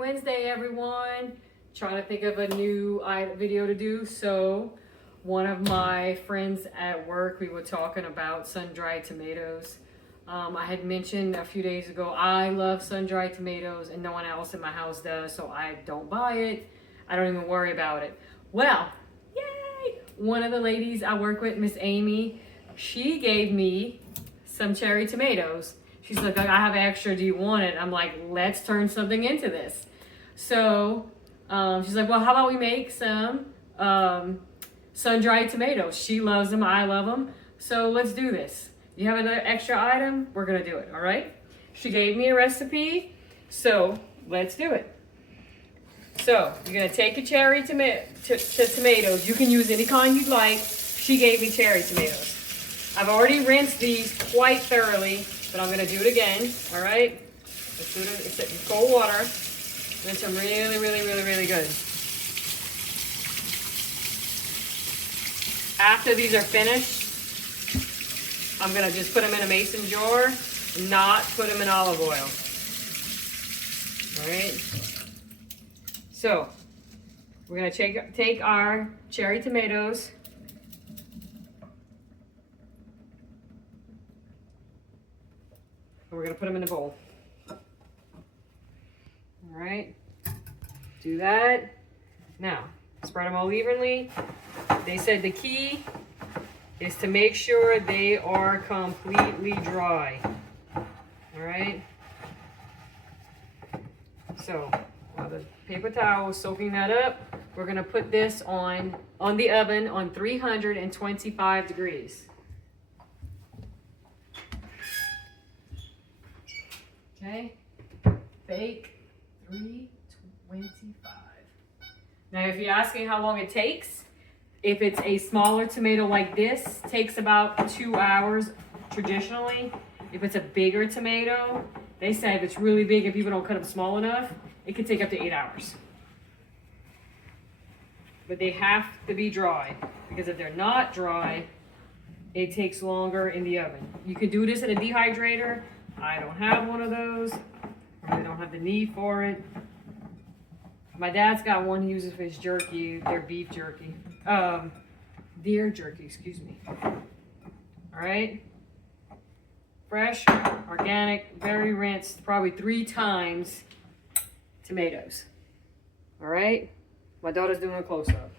Wednesday, everyone. Trying to think of a new video to do. So one of my friends at work, we were talking about sun-dried tomatoes. I had mentioned a few days ago, I love sun-dried tomatoes and no one else in my house does, so I don't buy it. I don't even worry about it. Well, yay! One of the ladies I work with, Miss Amy, she gave me some cherry tomatoes. She's like, I have extra, do you want it? I'm like, let's turn something into this. So she's like, well, how about we make some sun-dried tomatoes? She loves them, I love them. So let's do this. You have another extra item? We're gonna do it, all right? She gave me a recipe, so let's do it. So you're gonna take your cherry tomatoes. You can use any kind you'd like. She gave me cherry tomatoes. I've already rinsed these quite thoroughly, but I'm gonna do it again, all right? Let's do it in cold water. Rinse them really, really, really, really good. After these are finished, I'm gonna just put them in a mason jar, not put them in olive oil. All right? So, we're gonna take our cherry tomatoes, and we're gonna put them in the bowl. All right? Do that. Now, spread them all evenly. They said the key is to make sure they are completely dry. All right? So, while the paper towel is soaking that up, we're gonna put this on the oven on 325 degrees. Okay? Bake 325. Now, if you're asking how long it takes, if it's a smaller tomato like this, it takes about 2 hours traditionally. If it's a bigger tomato, they say if it's really big and people don't cut them small enough, it could take up to 8 hours. But they have to be dry, because if they're not dry, it takes longer in the oven. You could do this in a dehydrator. I don't have one of those. I really don't have the need for it. My dad's got one he uses for his jerky, their beef jerky. Deer jerky, excuse me. All right. Fresh, organic, very rinsed, probably 3 times tomatoes. All right. My daughter's doing a close-up.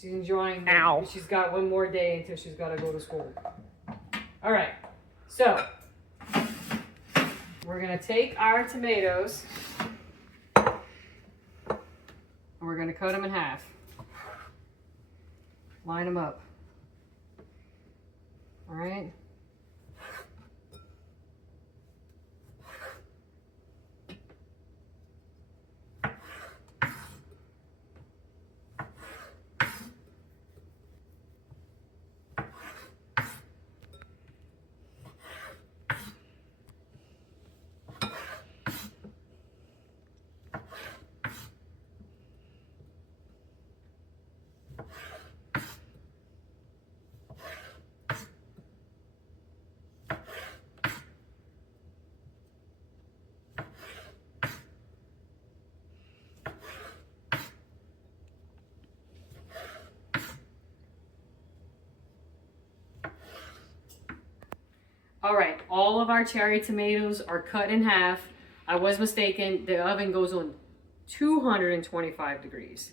She's enjoying it. Ow. She's got one more day until she's got to go to school. All right. So, we're going to take our tomatoes and we're going to cut them in half. Line them up. All right. All right, all of our cherry tomatoes are cut in half. I was mistaken. The oven goes on 225 degrees.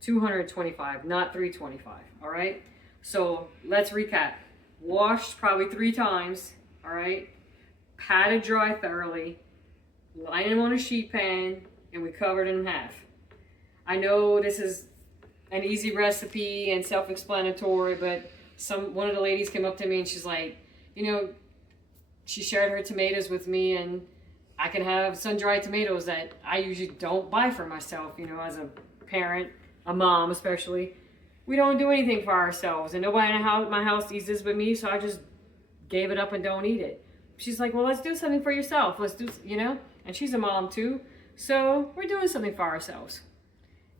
225, not 325, all right? So let's recap. Washed probably 3 times, all right? Patted dry thoroughly. Line them on a sheet pan, and we covered it in half. I know this is an easy recipe and self-explanatory, but one of the ladies came up to me and she's like, you know, she shared her tomatoes with me, and I can have sun-dried tomatoes that I usually don't buy for myself, you know, as a parent, a mom especially. We don't do anything for ourselves, and nobody in my house eats this but me, so I just gave it up and don't eat it. She's like, well, let's do something for yourself. Let's do, you know, and she's a mom too, so we're doing something for ourselves.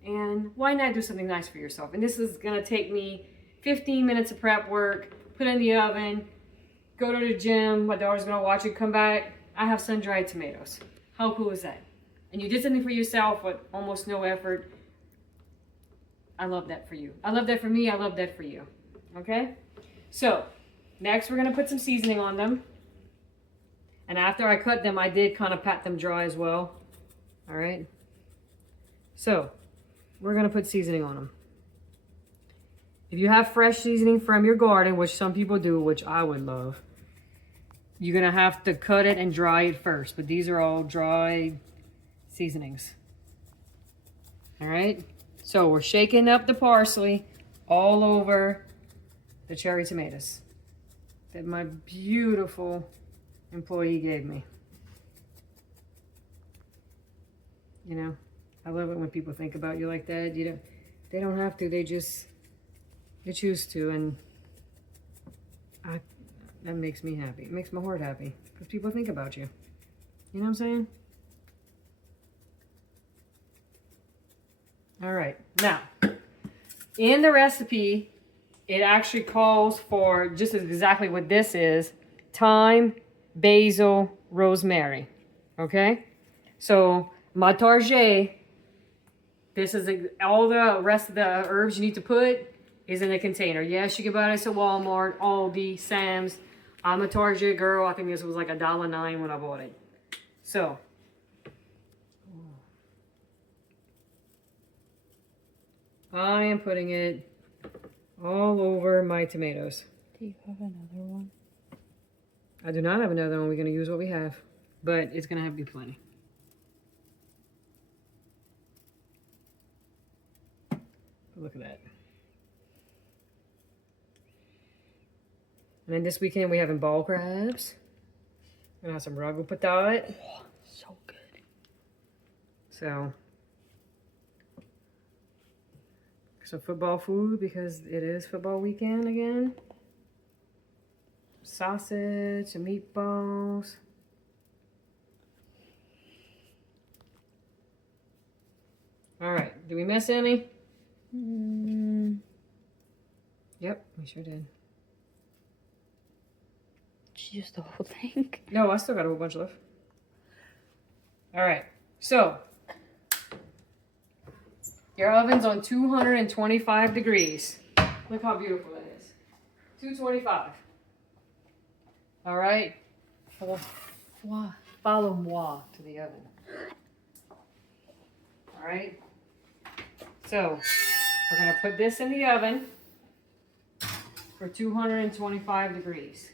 And why not do something nice for yourself? And this is gonna take me 15 minutes of prep work, put it in the oven, go to the gym, my daughter's gonna watch it, come back. I have sun-dried tomatoes. How cool is that? And you did something for yourself with almost no effort. I love that for you. I love that for me. I love that for you. Okay? So, next we're going to put some seasoning on them. And after I cut them, I did kind of pat them dry as well. All right? So, we're going to put seasoning on them. If you have fresh seasoning from your garden, which some people do, which I would love, you're going to have to cut it and dry it first. But these are all dried seasonings. All right? So we're shaking up the parsley all over the cherry tomatoes that my beautiful employee gave me. You know, I love it when people think about you like that. They don't have to. They choose to, and that makes me happy. It makes my heart happy because people think about you. You know what I'm saying? All right, now, in the recipe, it actually calls for just exactly what this is: thyme, basil, rosemary, okay? So, my target, this is all the rest of the herbs you need to put is in a container. Yes, you can buy this at Walmart, Aldi, Sam's. I'm a Target girl. I think this was like $1.09 when I bought it. So, I am putting it all over my tomatoes. Do you have another one? I do not have another one. We're going to use what we have, but it's going to have to be plenty. Look at that. And then this weekend we having ball crabs. We're gonna have some ragu patat. Oh, so good. So, some football food because it is football weekend again. Sausage, some meatballs. All right, did we miss any? Yep, we sure did. Did you use the whole thing? No, I still got a whole bunch left. All right, so your oven's on 225 degrees. Look how beautiful that is. 225. All right, follow moi to the oven. All right, so we're gonna put this in the oven for 225 degrees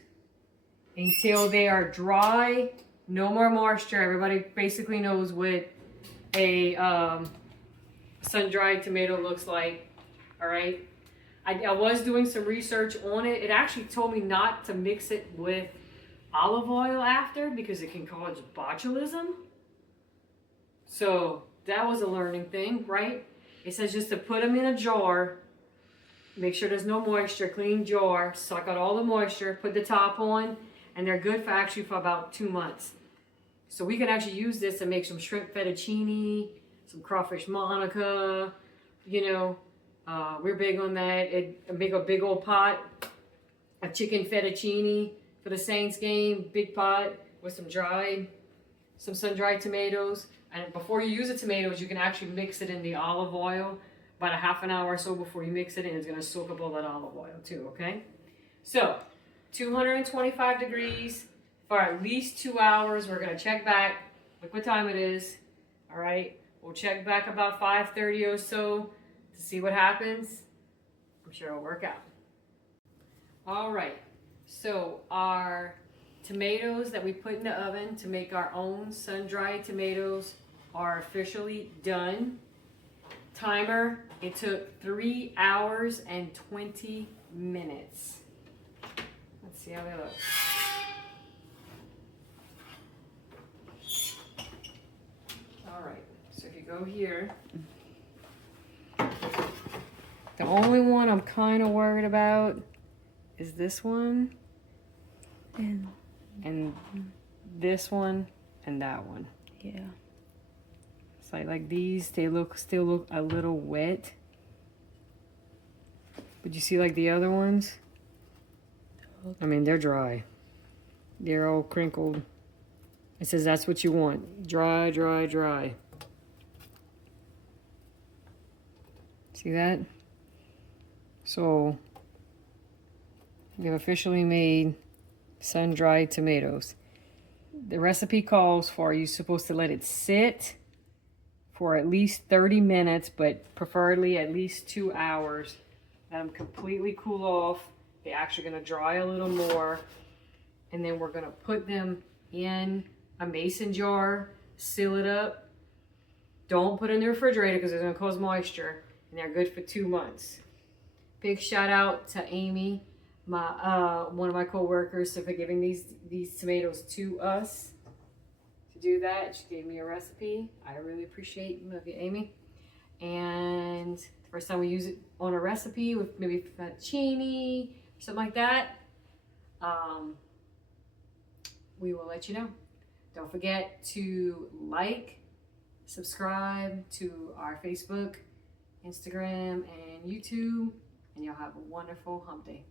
until they are dry, no more moisture. Everybody basically knows what a sun-dried tomato looks like. All right, I was doing some research on it. It actually told me not to mix it with olive oil after because it can cause botulism. So that was a learning thing, right? It says just to put them in a jar, make sure there's no moisture, clean jar, suck out all the moisture, put the top on, and they're good for about 2 months. So we can actually use this to make some shrimp fettuccine, some crawfish Monica, you know, we're big on that. Make a big old pot of chicken fettuccine for the Saints game, big pot with some sun-dried tomatoes. And before you use the tomatoes, you can actually mix it in the olive oil about a half an hour or so before you mix it, and it's going to soak up all that olive oil too, okay? So, 225 degrees for at least 2 hours. We're going to check back. Look what time it is. All right? We'll check back about 5:30 or so to see what happens. I'm sure it'll work out. All right. So, our tomatoes that we put in the oven to make our own sun-dried tomatoes are officially done. Timer, it took 3 hours and 20 minutes. Let's see how they look. All right, so if you go here, the only one I'm kind of worried about is this one, and this one, and that one. Yeah. It's like these, they still look a little wet. But you see like the other ones? I mean, they're dry. They're all crinkled It says that's what you want. Dry, dry, dry. See that? So we have officially made sun-dried tomatoes. The recipe calls for you're supposed to let it sit for at least 30 minutes, but preferably at least 2 hours. Let them completely cool off. They're actually going to dry a little more. And then we're going to put them in a mason jar, seal it up. Don't put it in the refrigerator because it's going to cause moisture. And they're good for 2 months. Big shout out to Aimee, one of my co-workers, for giving these tomatoes to us to do that. She gave me a recipe. I really appreciate you, love you, Aimee. And the first time we use it on a recipe with maybe fettuccine or something like that, we will let you know. Don't forget to like, subscribe to our Facebook, Instagram, and YouTube, and you'll have a wonderful hump day.